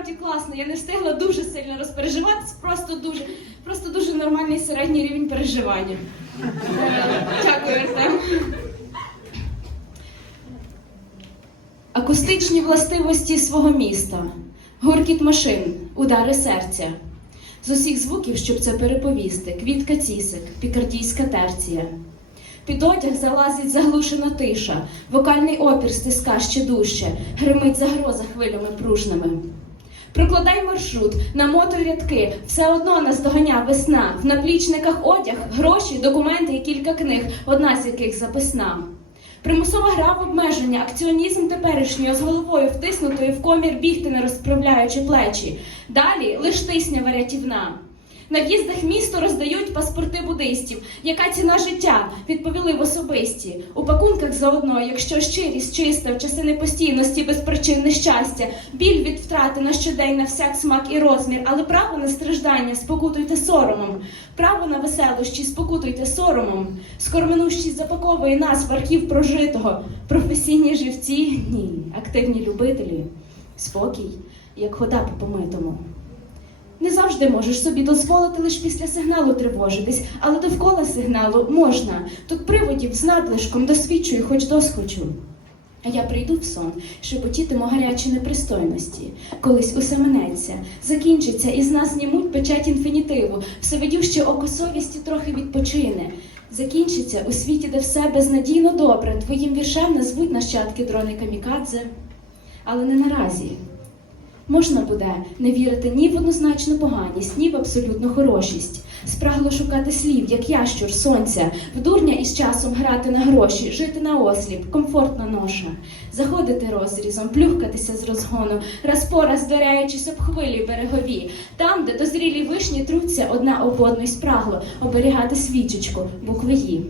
насправді класно. Я не встигла дуже сильно розпереживатись, просто дуже, просто дуже нормальний середній рівень переживання. Дякую, Артем. Акустичні властивості свого міста, гуркіт машин, удари серця. З усіх звуків, щоб це переповісти, квітка цісик, пікардійська терція. Під одяг залазить заглушена тиша, вокальний опір стиска ще дужче, гримить загроза хвилями пружними. Прокладай маршрут, намотуй рядки, все одно нас доганя весна. В наплічниках одяг, гроші, документи і кілька книг, одна з яких записна. Примусова гра в обмеження, акціонізм теперішнього з головою втиснутою в комір бігти, не розправляючи плечі. Далі лиш тиснява рятівна. На в'їздах місто роздають паспорти буддистів. Яка ціна життя? Відповіли в особисті. У пакунках заодно, якщо щирість чиста, в часи непостійності, безпричинне щастя, біль від втрати на щодень на всяк смак і розмір, але право на страждання спокутуйте соромом, право на веселощі спокутуйте соромом. Скорминущість запаковує нас в архів прожитого. Професійні живці ні, активні любителі. Спокій, як хода по помитому. Не завжди можеш собі дозволити лише після сигналу тривожитись, але довкола сигналу можна. Тут приводів з надлишком досвідчую, хоч досхочу. А я прийду в сон, шепотітиму гарячі непристойності. Колись усе минеться, закінчиться, і з нас знімуть печать інфінітиву, всевидюще око совісті трохи відпочине. Закінчиться у світі, де все безнадійно добре. Твоїм віршем назвуть нащадки дрони камікадзе, але не наразі. Можна буде не вірити ні в однозначну поганість, ні в абсолютну хорошість. Спрагло шукати слів, як ящур сонця, в дурня із часом грати на гроші, жити на осліп, комфортна ноша, заходити розрізом, плюхкатися з розгону, раз по раз об хвилі берегові, там, де дозрілі вишні труться одна об одну й спрагло, оберігати свічечку, букви «Ї».